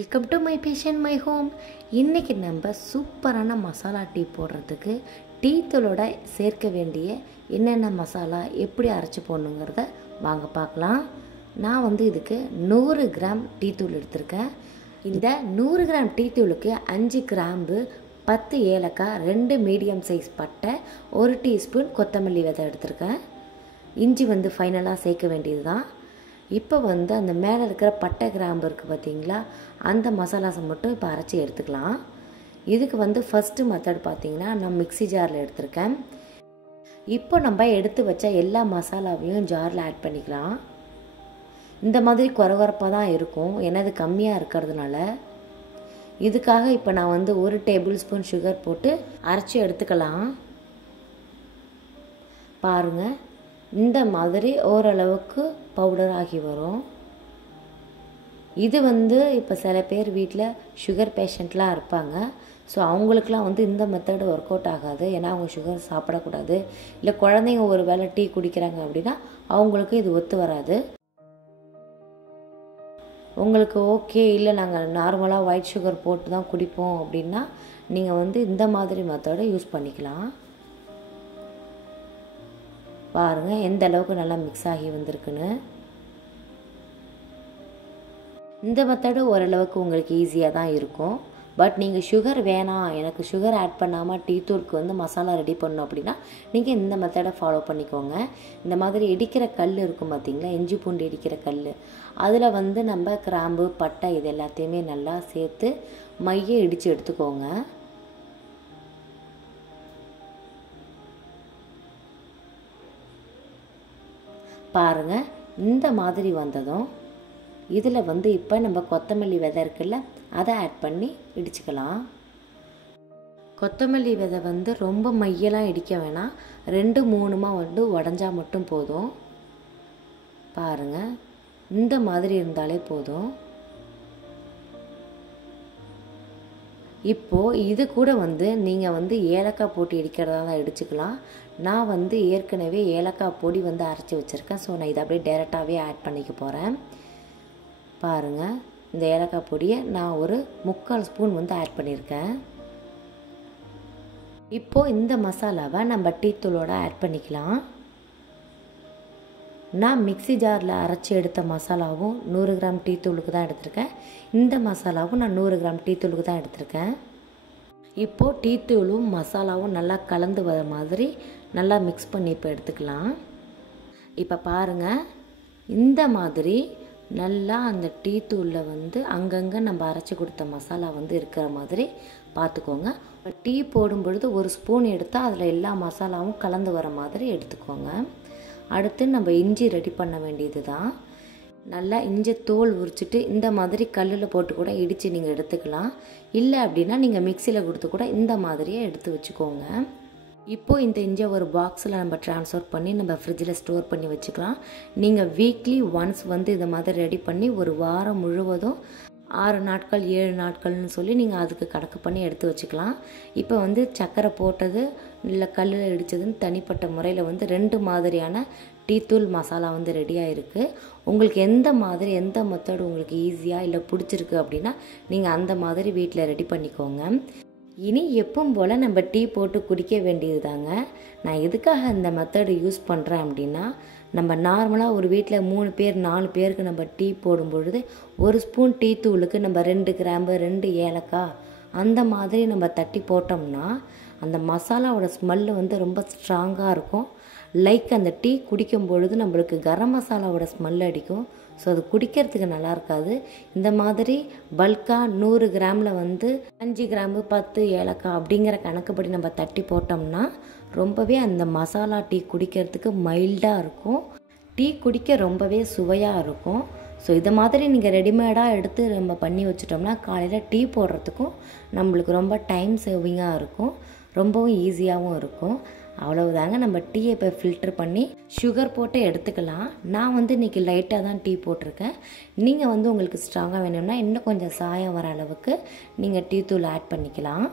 Welcome to my passion my home. இன்றைக்கி நம்ம சூப்பரான மசாலா டீ போடுறதுக்கு டீ தூளோட சேர்க்க வேண்டிய என்னென்ன மசாலா எப்படி அரைச்சி போடணுங்கிறத வாங்க பார்க்கலாம். நான் இதுக்கு 100 கிராம் டீ தூள் எடுத்திருக்கேன். இந்த 100 கிராம் டீ தூளுக்கு 5 கிராம்பு, 10 ஏலக்காய், 2 மீடியம் சைஸ் பட்டை, 1 டீஸ்பூன் கொத்தமல்லி விதை எடுத்திருக்கேன். இஞ்சி ஃபைனலாக சேர்க்க வேண்டியது தான். இப்போ அந்த மேலே இருக்கிற பட்டை கிராம்பு இருக்குது பார்த்தீங்களா, அந்த மசாலாஸை மட்டும் இப்போ அரைச்சி எடுத்துக்கலாம். இதுக்கு ஃபஸ்ட்டு மெத்தட் பார்த்திங்கன்னா நான் மிக்ஸி ஜாரில் எடுத்திருக்கேன். இப்போ நம்ம எடுத்து வச்ச எல்லா மசாலாவையும் ஜாரில் ஆட் பண்ணிக்கலாம். இந்த மாதிரி குறகுறப்பாக தான் இருக்கும், ஏன்னா இது கம்மியாக இருக்கிறதுனால. இதுக்காக இப்போ நான் 1 டேபிள் ஸ்பூன் சுகர் போட்டு அரைச்சி எடுத்துக்கலாம். பாருங்கள், இந்த மாதிரி ஓரளவுக்கு பவுடர் ஆகி வரும். இது இப்போ சில பேர் வீட்டில் சுகர் பேஷண்ட்லாம் இருப்பாங்க. ஸோ அவங்களுக்குலாம் இந்த மெத்தடு ஒர்க் அவுட் ஆகாது, ஏன்னா அவங்க சுகர் சாப்பிடக்கூடாது. இல்லை குழந்தைங்க ஒரு வேளை டீ குடிக்கிறாங்க அப்படின்னா அவங்களுக்கு இது ஒத்து வராது. உங்களுக்கு ஓகே, இல்லை நாங்கள் நார்மலாக ஒயிட் சுகர் போட்டு தான் குடிப்போம் அப்படின்னா நீங்கள் இந்த மாதிரி மெத்தடை யூஸ் பண்ணிக்கலாம். பாருங்கள் எந்த அளவுக்கு நல்லா மிக்ஸ் ஆகி வந்திருக்குன்னு. இந்த மெத்தடு ஓரளவுக்கு உங்களுக்கு ஈஸியாக தான் இருக்கும். பட் நீங்கள் சுகர் வேணாம், எனக்கு சுகர் ஆட் பண்ணாமல் டீ தூளுக்கு மசாலா ரெடி பண்ணணும் அப்படின்னா நீங்கள் இந்த மெத்தடை ஃபாலோ பண்ணிக்கோங்க. இந்த மாதிரி இடிக்கிற கல் இருக்கும் பார்த்தீங்களா, இஞ்சி பூண்டு இடிக்கிற கல், அதில் நம்ம கிராம்பு, பட்டை இது எல்லாத்தையுமே நல்லா சேர்த்து மைய இடித்து எடுத்துக்கோங்க. பாருங்கள், இந்த மாதிரி வந்ததும் இதில் இப்போ நம்ம கொத்தமல்லி விதை இருக்குல்ல, அதை ஆட் பண்ணி இடிச்சுக்கலாம். கொத்தமல்லி விதை ரொம்ப மையெல்லாம் இடிக்க வேணாம், 2-3 உடஞ்சா மட்டும் போதும். பாருங்கள், இந்த மாதிரி இருந்தாலே போதும். இப்போது இது கூட நீங்கள் ஏலக்காய் போட்டு இடிக்கிறதா தான் இடிச்சுக்கலாம். நான் ஏற்கனவே ஏலக்காய் பொடி அரைச்சி வச்சுருக்கேன். ஸோ நான் இதை அப்படியே டைரெக்டாகவே ஆட் பண்ணிக்க போகிறேன். பாருங்கள், இந்த ஏலக்காய் பொடியை நான் ஒரு 3/4 ஸ்பூன் ஆட் பண்ணியிருக்கேன். இப்போது இந்த மசாலாவை நம்ம டீ தூளோட ஆட் பண்ணிக்கலாம். நான் மிக்ஸி ஜாரில் அரைச்சி எடுத்த மசாலாவும் 100 கிராம் டீ தூளுக்கு தான் எடுத்திருக்கேன். இந்த மசாலாவும் நான் 100 கிராம் டீ தூளுக்கு தான் எடுத்திருக்கேன். இப்போது டீ தூளும் மசாலாவும் நல்லா கலந்து வர மாதிரி நல்லா மிக்ஸ் பண்ணி இப்போ எடுத்துக்கலாம். இப்போ பாருங்கள், இந்த மாதிரி நல்லா அந்த டீ தூளில் அங்கங்கே நம்ம அரைச்சி கொடுத்த மசாலா இருக்கிற மாதிரி பார்த்துக்கோங்க. டீ போடும் பொழுது 1 ஸ்பூன் எடுத்தால் அதில் எல்லா மசாலாவும் கலந்து வர மாதிரி எடுத்துக்கோங்க. அடுத்து நம்ம இஞ்சி ரெடி பண்ண வேண்டியது தான். நல்லா இஞ்சி தோல் உரிச்சிட்டு இந்த மாதிரி கல்லில் போட்டு கூட இடித்து நீங்கள் எடுத்துக்கலாம். இல்லை அப்படின்னா நீங்கள் மிக்சியில் கொடுத்து கூட இந்த மாதிரியே எடுத்து வச்சுக்கோங்க. இப்போது இந்த இஞ்சியை ஒரு பாக்ஸில் நம்ம ட்ரான்ஸ்ஃபர் பண்ணி நம்ம ஃப்ரிட்ஜில் ஸ்டோர் பண்ணி வச்சுக்கலாம். நீங்கள் வீக்லி ஒன்ஸ் இதை மாதிரி ரெடி பண்ணி ஒரு வாரம் முழுவதும் 6 நாட்கள் 7 நாட்கள்னு சொல்லி நீங்கள் அதுக்கு கணக்கு பண்ணி எடுத்து வச்சுக்கலாம். இப்போ சர்க்கரை போட்டது இல்லை கல்லில் இடித்ததுன்னு தனிப்பட்ட முறையில் 2 மாதிரியான டீ தூள் மசாலா ரெடியாக இருக்குது. உங்களுக்கு எந்த மெத்தட் உங்களுக்கு ஈஸியாக இல்லை பிடிச்சிருக்கு அப்படின்னா நீங்கள் அந்த மாதிரி வீட்டில் ரெடி பண்ணிக்கோங்க. இனி எப்பவும் போல் நம்ம டீ போட்டு குடிக்க வேண்டியது தாங்க. நான் எதுக்காக இந்த மெத்தடு யூஸ் பண்ணுறேன் அப்படின்னா, நம்ம நார்மலாக ஒரு வீட்டில் 3 பேர் 4 பேருக்கு நம்ம டீ போடும் பொழுது 1 ஸ்பூன் டீ தூளுக்கு நம்ம 2 கிராம்பு, 2 ஏலக்காய் அந்த மாதிரி நம்ம தட்டி போட்டோம்னா அந்த மசாலாவோட ஸ்மெல்லு ரொம்ப ஸ்ட்ராங்காக இருக்கும். லைக் அந்த டீ குடிக்கும் பொழுது நம்மளுக்கு கரம் மசாலாவோட ஸ்மெல் அடிக்கும். ஸோ அது குடிக்கிறதுக்கு நல்லா இருக்காது. இந்த மாதிரி பல்காக 100 கிராமில் 5 கிராம்பு, 10 ஏலக்காய் அப்படிங்கிற கணக்குப்படி நம்ம தட்டி போட்டோம்னா ரொம்பவே அந்த மசாலா டீ குடிக்கிறதுக்கு மைல்டாக இருக்கும். டீ குடிக்க ரொம்பவே சுவையாக இருக்கும். ஸோ இதை மாதிரி நீங்கள் ரெடிமேடாக எடுத்து நம்ம பண்ணி வச்சிட்டோம்னா காலையில் டீ போடுறதுக்கும் நம்மளுக்கு ரொம்ப டைம் சேவிங்காக இருக்கும், ரொம்பவும் ஈஸியாகவும் இருக்கும். அவ்வளவுதாங்க. நம்ம டீயை இப்போ ஃபில்டர் பண்ணி சுகர் போட்டு எடுத்துக்கலாம். நான் இன்றைக்கி லைட்டாக தான் டீ போட்டிருக்கேன். நீங்கள் உங்களுக்கு ஸ்ட்ராங்காக வேணும்னா இன்னும் கொஞ்சம் சாயம் வர அளவுக்கு நீங்கள் டீ தூள் ஆட் பண்ணிக்கலாம்.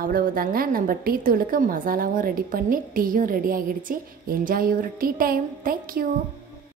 அவ்வளவுதாங்க, நம்ம டீ தூளுக்கு மசாலாவும் ரெடி பண்ணி டீயும் ரெடி ஆகிடுச்சு. Enjoy your tea time. Thank you.